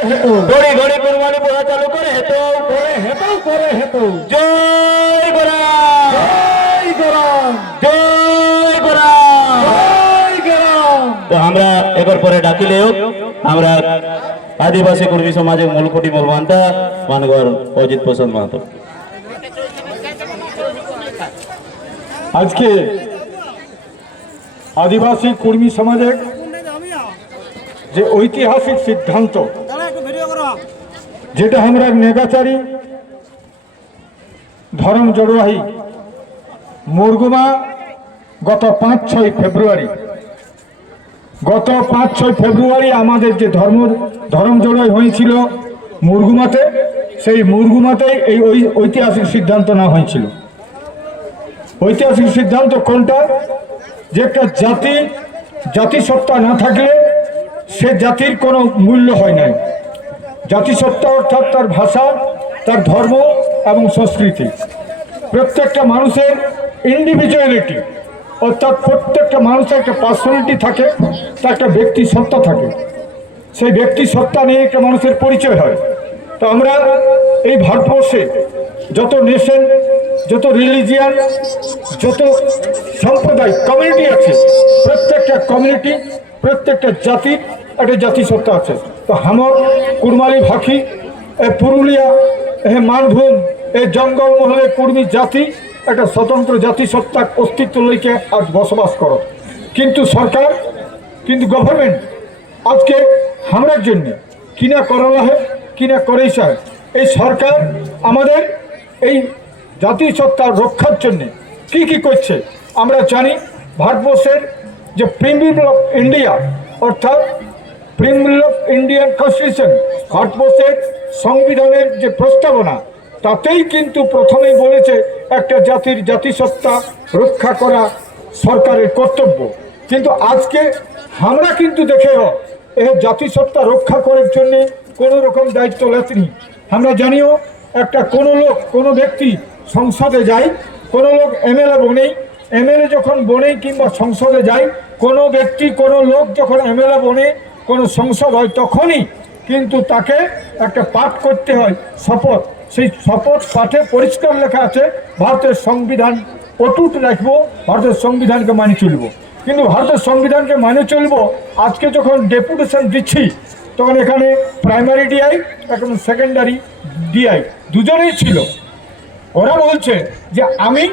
ঘড়ি ঘড়ি কুরবানি পড়া চালু করে হেতু করে হেতু করে হেতু জয় গোরা। জয় গরম জয় গোরা। জয় গরম তো আমরা এবার পরে ডাকিলেও আমরা আদিবাসী কর্মী সমাজের মূলকুটি মূলবান্তা মানগর অজিত প্রসাদ মাহাতো। আজকে আদিবাসী কর্মী সমাজের যে ঐতিহাসিক সিদ্ধান্ত যেটা আমরা নেগাচারী, ধরম জড়োয়াহি, মুরগুমা গত পাঁচ, ছয় ফেব্রুয়ারি। গত পাঁচ, ছয় ফেব্রুয়ারি আমাদের যে ধর্ম ধর্ম জড়াই হয়েছিল মুরগুমাতে, সেই মুরগুমাতেই এই ঐতিহাসিক সিদ্ধান্ত নেওয়া হয়েছিল। ঐতিহাসিক সিদ্ধান্ত কোনটা? যে একটা জাতি, জাতিসত্তা না থাকলে সে জাতির কোনো মূল্য হয় নাই। জাতিসত্তা অর্থাৎ তার ভাষা, তার ধর্ম এবং সংস্কৃতি। প্রত্যেকটা মানুষের ইন্ডিভিজুয়ালিটি অর্থাৎ প্রত্যেকটা মানুষের একটা পার্সোনালিটি থাকে, তার একটা ব্যক্তি সত্তা থাকে। সেই ব্যক্তি সত্তা নিয়ে একটা মানুষের পরিচয় হয়। তো আমরা এই ভারতবর্ষে যত নেশন যত রিলিজিয়ান যত সম্প্রদায় কমিউনিটি আছে, প্রত্যেকটা কমিউনিটি প্রত্যেকটা জাতির একটা জাতিসত্তা আছে। তো হামর কুরমালি ভাখি এ পুরুলিয়া এ মানভূম এই জঙ্গলমহলে কুর্মী জাতি একটা স্বতন্ত্র জাতিসত্তার অস্তিত্ব লইকে আজ বসবাস করো কিন্তু সরকার কিন্তু গভর্নমেন্ট আজকে আমরার জন্য কিনা করলা হয় কিনা করেই চায় এই সরকার আমাদের এই জাতিসত্তার রক্ষার জন্যে কি কি করছে আমরা জানি ভারতবর্ষের যে প্রিমিয়ার অফ ইন্ডিয়া অর্থাৎ প্রিমিয়ার অফ ইন্ডিয়ান কনস্টিটিউশন ভারতবর্ষের সংবিধানের যে প্রস্তাবনা তাতেই কিন্তু প্রথমেই বলেছে একটা জাতির জাতিসত্তা রক্ষা করা সরকারের কর্তব্য। কিন্তু আজকে আমরা কিন্তু দেখেও এ জাতিসত্তা রক্ষা করার জন্য কোনো রকম দায়িত্ব লেতনি। আমরা জানিও, একটা কোনো লোক, কোনো ব্যক্তি সংসদে যায়, কোনো লোক এমএলএ বনেই এমএলএ যখন বনেই কিংবা সংসদে যায়, কোনো ব্যক্তি, কোনো লোক যখন এমএলএ বনে কোনো সংসদ হয় তখনই কিন্তু তাকে একটা পাঠ করতে হয়, শপথ। সেই শপথ পাঠে পরিষ্কার লেখা আছে, ভারতের সংবিধান অটুট রাখব, ভারতের সংবিধানকে মানি চলবো। কিন্তু ভারতের সংবিধানকে মানে চলবো, আজকে যখন ডেপুটেশন দিচ্ছি, তখন এখানে প্রাইমারি ডিআই, এখন সেকেন্ডারি ডিআই দুজনেই ছিল। ওরা বলছে যে, আমি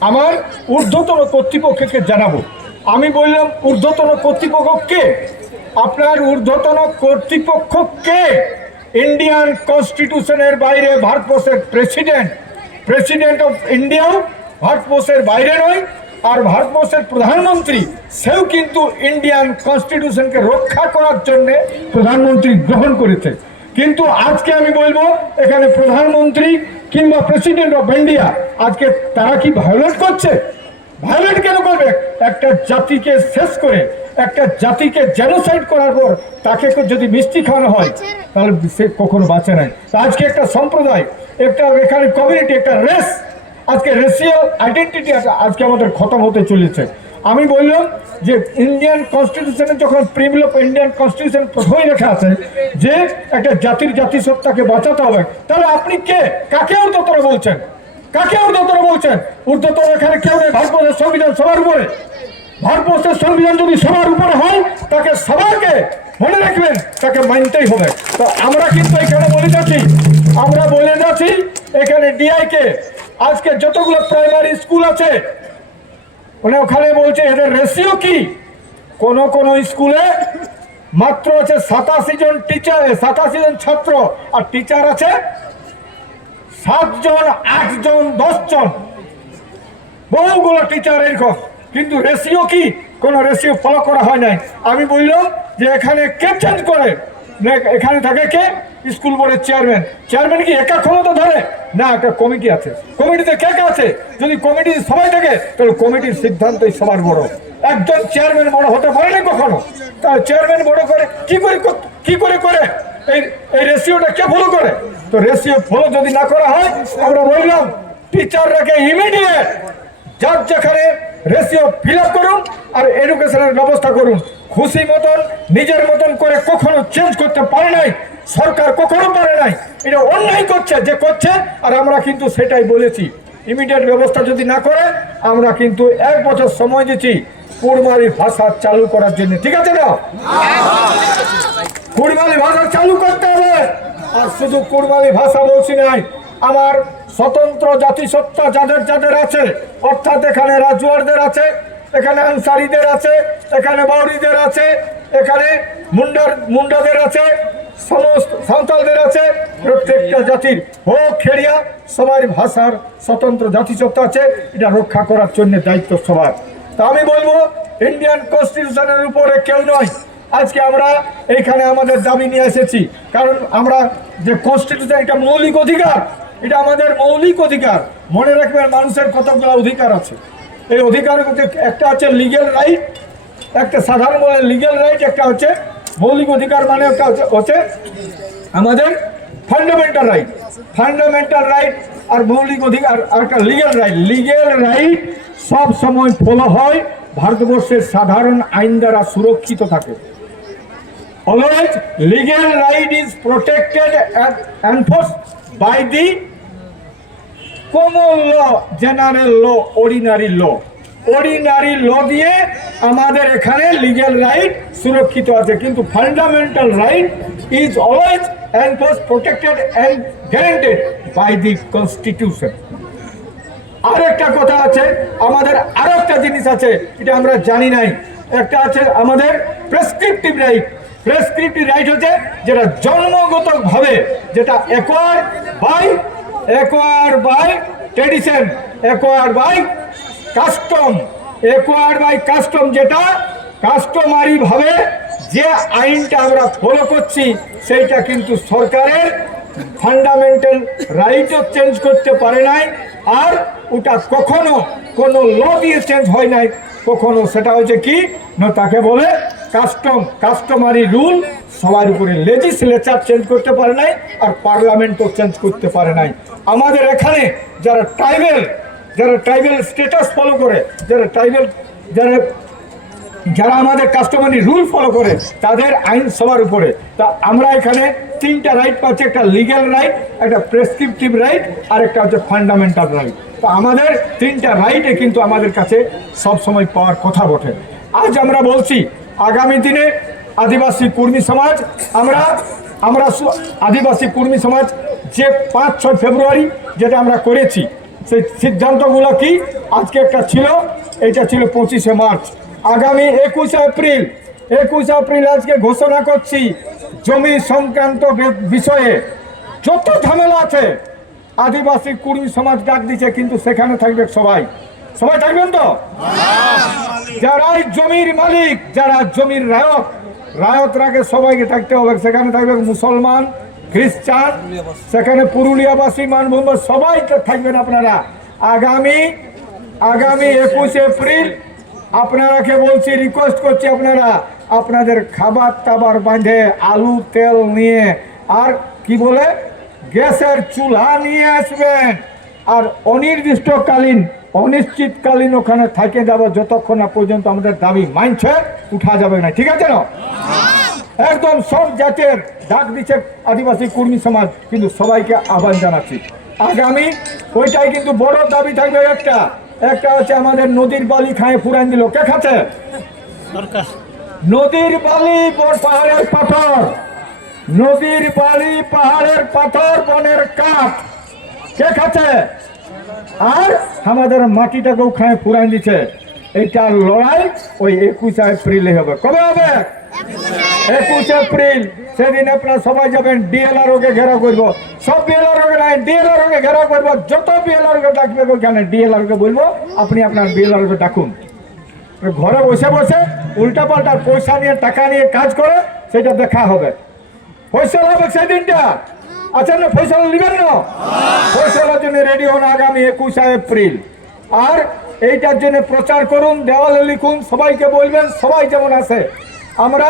আমার ঊর্ধ্বতন কর্তৃপক্ষকে জানাব। আমি বললাম, ঊর্ধ্বতন কর্তৃপক্ষ কে? আপনার ঊর্ধ্বতন কর্তৃপক্ষ কে ইন্ডিয়ান কনস্টিটিউশনের বাইরে ভারতবর্ষের প্রেসিডেন্ট প্রেসিডেন্ট অফ ইন্ডিয়াও ভারতবর্ষের বাইরে নয়, আর ভারতবর্ষের প্রধানমন্ত্রী, সেও কিন্তু ইন্ডিয়ান কনস্টিটিউশনকে রক্ষা করার জন্য প্রধানমন্ত্রী গ্রহণ করেছে। কিন্তু আজকে আমি বলব, এখানে প্রধানমন্ত্রী কিংবা প্রেসিডেন্ট অফ ইন্ডিয়া আজকে তারা কি ভায়োলেট করছে? ভায়োলেট কেন করবে? একটা জাতিকে শেষ করে একটা জাতিকে জেনোসাইড করার পর তাকে যদি মিষ্টি খাওয়ানো হয় তাহলে সে কখনো বাঁচে নাই। আজকে একটা সম্প্রদায় একটা এখানে কমিউনিটি একটা রেস আজকে রেশিয়াল আইডেন্টিটি আজকে আমাদের খতম হতে চলেছে। আমি বললাম যে ইন্ডিয়ান কনস্টিটিউশনে যখন প্রিমিল অফ ইন্ডিয়ান কনস্টিটিউশন প্রথমেই লেখা আছে যে একটা জাতির জাতিসত্তাকে বাঁচাতে হবে তাহলে আপনি কে? কাকে ঊর্ধ্বতর বলছেন? কাকে ঊর্ধ্বতর বলছেন? ঊর্ধ্বতর এখানে কেউ নেই, ভারতবর্ষের সংবিধান সবার উপরে। ভারতবর্ষের সংবিধান যদি সবার উপরে হয়, তাকে সবাইকে মনে রাখবেন, তাকে মানতেই হবে। তো আমরা কিন্তু এখানে বলে যাচ্ছি, আমরা বলে যাচ্ছি, এখানে ডিআই কে আজকে যতগুলো প্রাইমারি স্কুল আছে মানে ওখানে বলছে এদের রেশিও কি? কোন কোন স্কুলে মাত্র আছে সাতাশি জন টিচার সাতাশি জন ছাত্র, আর টিচার আছে সাতজন, আটজন, দশজন। বহুগুলো টিচার এরকম। কিন্তু রেশিও কি? কোনো রেশিও ফলো করা হয় নাই। আমি বললাম যে এখানে কে চেঞ্জ করে? এখানে থাকে কে? স্কুল বোর্ডের চেয়ারম্যান চেয়ারম্যান কি একা ক্ষমতা ধরে? না, একটা কমিটি আছে। কমিটিতে কে কে আছে? যদি কমিটি সবাই থাকে, তাহলে কমিটির সিদ্ধান্তই সবার বড়। একজন চেয়ারম্যান বড় হতে পারে না কখনো? তাহলে চেয়ারম্যান বড় করে কি করে কর- কি করে করে? এই এই রেশিওটা কে ফলো করে? তো রেশিও ফলো যদি না করা হয়, আমরা বললাম টিচাররাকে ইমিডিয়েট যার যেখানে রেশিও ফিল করুন আর এডুকেশনের ব্যবস্থা করুন। খুশি মতন, নিজের মতন করে কখনো চেঞ্জ করতে পারে নাই, সরকার কখনো পারে নাই। এটা অন্যায় করছে, যে করছে, আর আমরা কিন্তু সেটাই বলেছি। ইমিডিয়েট ব্যবস্থা যদি না করে, আমরা কিন্তু এক বছর সময় দিচ্ছি কুড়মালি ভাষা চালু করার জন্য। ঠিক আছে না? কুড়মালি ভাষা চালু করতে হবে। আর শুধু কুড়মালি ভাষা বলছি নাই, আমার স্বতন্ত্র জাতিসত্তা যাদের যাদের আছে, অর্থাৎ এখানে রাজুয়ারদের আছে, এখানে আনসারিদের আছে, এখানে বাউরিদের আছে, এখানে মুন্ডার, মুন্ডাদের আছে, সমস্ত সাঁওতালদের আছে, প্রত্যেকটা জাতির হোক, খেড়িয়া, সবার ভাষার স্বতন্ত্র জাতিসত্তা আছে, এটা রক্ষা করার জন্য দায়িত্ব সবার। তা আমি বলব ইন্ডিয়ান কনস্টিটিউশনের উপরে কেউ নয় আজকে আমরা এইখানে আমাদের দাবি নিয়ে এসেছি। কারণ আমরা যে কনস্টিটিউশন এটা মৌলিক অধিকার, এটা আমাদের মৌলিক অধিকার। মনে রাখবেন মানুষের কতগুলো অধিকার আছে। এই অধিকার একটা হচ্ছে লিগেল রাইট একটা সাধারণ লিগেল রাইট একটা হচ্ছে মৌলিক অধিকার মানে একটা হচ্ছে আমাদের ফান্ডামেন্টাল রাইট ফান্ডামেন্টাল রাইট আর মৌলিক অধিকার আর একটা লিগেল রাইট লিগেল রাইট সব সময় ফলো হয়, ভারতবর্ষের সাধারণ আইন দ্বারা সুরক্ষিত থাকে। Always legal right is protected and enforced by the common law, general law, ordinary law. Ordinary law দিয়ে আমাদের এখানে লিগ্যাল রাইট সুরক্ষিত আছে, কিন্তু fundamental right is always enforce protected and guaranteed by the constitution আর একটা কথা আছে, আমাদের আরও একটা জিনিস আছে, এটা আমরা জানি নাই। একটা আছে আমাদের প্রেসক্রিপটিভ রাইট প্রেসক্রিপটিভ রাইট হচ্ছে যেটা জন্মগত ভাবে যেটা acquire by acquire by tradition acquire by custom, acquire by custom যেটা কাস্টমারি ভাবে যে আইনটা আমরা ফলো করছি, সেইটা কিন্তু সরকারের ফান্ডামেন্টাল রাইটও চেঞ্জ করতে পারে নাই, আর ওটা কখনো কোনো ল দিয়ে চেঞ্জ হয় নাই, কখনো সেটা হচ্ছে কি? না, তাকে বলে কাস্টম কাস্টমারি রুল সবার উপরে লেজিসলেচার চেঞ্জ করতে পারে নাই আর পার্লামেন্টও চেঞ্জ করতে পারে নাই। আমাদের এখানে যারা ট্রাইবেল যারা ট্রাইবেল স্ট্যাটাস ফলো করে, যারা ট্রাইবেল যারা যারা আমাদের কাস্টমারি রুল ফলো করে, তাদের আইন সবার উপরে। তা আমরা এখানে তিনটা রাইট পাচ্ছি, একটা লিগ্যাল রাইট একটা প্রেসক্রিপটিভ রাইট আর একটা হচ্ছে ফান্ডামেন্টাল রাইট তো আমাদের তিনটা রাইটে কিন্তু আমাদের কাছে সব সময় পাওয়ার কথা বটে। আজ আমরা বলছি আগামী দিনে আদিবাসী কর্মী সমাজ, আমরা আমরা আদিবাসী কর্মী সমাজ যে পাঁচ, ছয় ফেব্রুয়ারি যেটা আমরা করেছি, সেই সিদ্ধান্তগুলো কি? আজকে একটা ছিল, এটা ছিল পঁচিশে মার্চ। আগামী একুশে এপ্রিল একুশে এপ্রিল আজকে ঘোষণা করছি, জমি সংক্রান্ত বিষয়ে যত ঝামেলা আছে, আদিবাসী কুর্মী সমাজ ডাক দিচ্ছে কিন্তু সেখানে থাকবে সবাই। সবাই থাকবেন তো? যারাই জমির মালিক, যারা জমির রায়ত রায়ত রাগে সবাইকে থাকতে হবে। সেখানে থাকবে মুসলমান, খ্রিস্টান, সেখানে পুরুলিয়াবাসী, মানভূম, সবাই থাকবেন আপনারা। আগামী আগামী একুশে এপ্রিল আপনারাকে বলছি রিকোয়েস্ট করছি আপনারা, আপনাদের খাবার টাবার বাঁধে আলু, তেল নিয়ে, আর কি বলে, গ্যাসের চুলা নিয়ে আসবেন। আর অনির্দিষ্টকালীন অনিশ্চিতকালীন ওখানে থাকে যাব যতক্ষণ না পর্যন্ত আমাদের দাবি মানছে উঠা যাবে না। ঠিক আছে না? একদম সব জাতের ডাক দিচ্ছে আদিবাসী কর্মী সমাজ কিন্তু সবাইকে আহ্বান জানাচ্ছি। আগামী ওইটাই কিন্তু বড় দাবি থাকবে একটা। একটা হচ্ছে আমাদের নদীর বালি খায় ফুরান দিল। কে খাচ্ছে? নদীর বালি বড় পাহাড়ের পাথর। নদীর বালি পাহাড়ের পাথর বনের কাঠ। কে খাচ্ছে? আর আমাদের মাটিটাকেও খায় ফুরান দিচ্ছে এইটার লড়াই ওই একুশে এপ্রিলে হবে। কবে হবে? একুশ এপ্রিল। সেদিন আপনারা সবাই যাবেন, ডিএলআর ওকে ঘেরাও করব। সব বিএলআর ওকে নাই, ডিএলআর ওকে ঘেরাও করব। যত বিএলআর ওকে ডাকবে ওখানে ডিএলআর ওকে বলব? আপনি আপনার বিএলআর ওকে ডাকুন। ঘরে বসে বসে উল্টা পাল্টা পয়সা নিয়ে, টাকা নিয়ে কাজ করে, সেটা দেখা হবে। ফয়সলা হবে সেদিনটা আচ্ছা না ফয়সলা নেবেন না ফয়সলার জন্য রেডি হন আগামী একুশে এপ্রিল। আর এইটার জন্য প্রচার করুন, দেওয়ালে লিখুন, সবাইকে বলবেন, সবাই যেমন আসে আমরা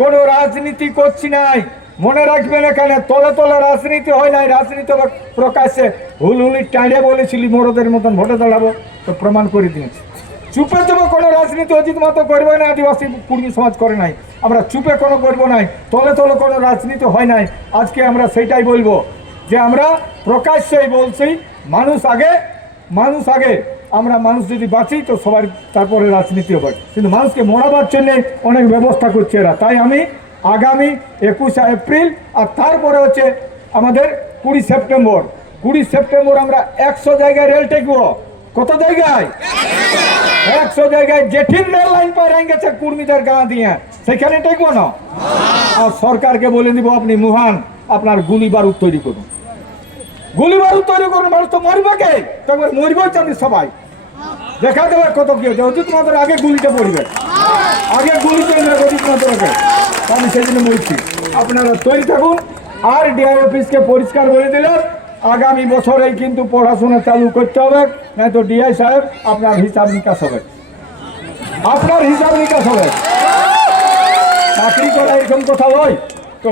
কোনো রাজনীতি করছি নাই। মনে রাখবেন এখানে তলে তলে রাজনীতি হয় নাই, রাজনীতি প্রকাশ্যে হুলহুলি টাঁড়ে বলেছিলি, মোরদের মতন ভোটে দাঁড়াবো, তো প্রমাণ করে দিয়েছি। চুপে চুপে কোনো রাজনীতি অজিত মাতো করবে না, আদিবাসী কুর্মী সমাজ করে নাই। আমরা চুপে কোনো করব নাই, তলে তলে কোনো রাজনীতি হয় নাই। আজকে আমরা সেটাই বলব যে আমরা প্রকাশ্যেই বলছি, মানুষ আগে মানুষ আগে। আমরা মানুষ যদি বাঁচি, তো সবার তারপরে রাজনীতি হবে। কিন্তু মানুষকে মরাবার জন্যে অনেক ব্যবস্থা করছে এরা। তাই আমি আগামী একুশে এপ্রিল আর তারপরে হচ্ছে আমাদের কুড়ি সেপ্টেম্বর। কুড়ি সেপ্টেম্বর আমরা একশো জায়গায় রেল টেকবো। কত জায়গায়? একশো জায়গায় জেঠিন রেল লাইন হয়ে গেছে কুর্মীদের গা দিয়ে। সেখানে টেকবো না। আর সরকারকে বলে দিব আপনি মুহান, আপনার গুলি বারুদ তৈরি করুন। গুলি তৈরি করুন, মানুষ তো মরবে কে? তো একবার মরবো জানি সবাই। দেখা দেবে কত কি হচ্ছে অজিত মাত্র আগে গুলিটা পড়বে আগে গুলি চলবে অজিত মাত্রকে আমি সেদিন বলছি আপনারা তৈরি থাকুন। আর ডিআই অফিসকে পরিষ্কার বলে দিলেন আগামী বছরেই কিন্তু পড়াশোনা চালু করতে হবে নাই তো ডিআই সাহেব আপনার হিসাব নিকাশ হবে। আপনার হিসাব নিকাশ হবে। চাকরি করা এরকম কথা নয়। তো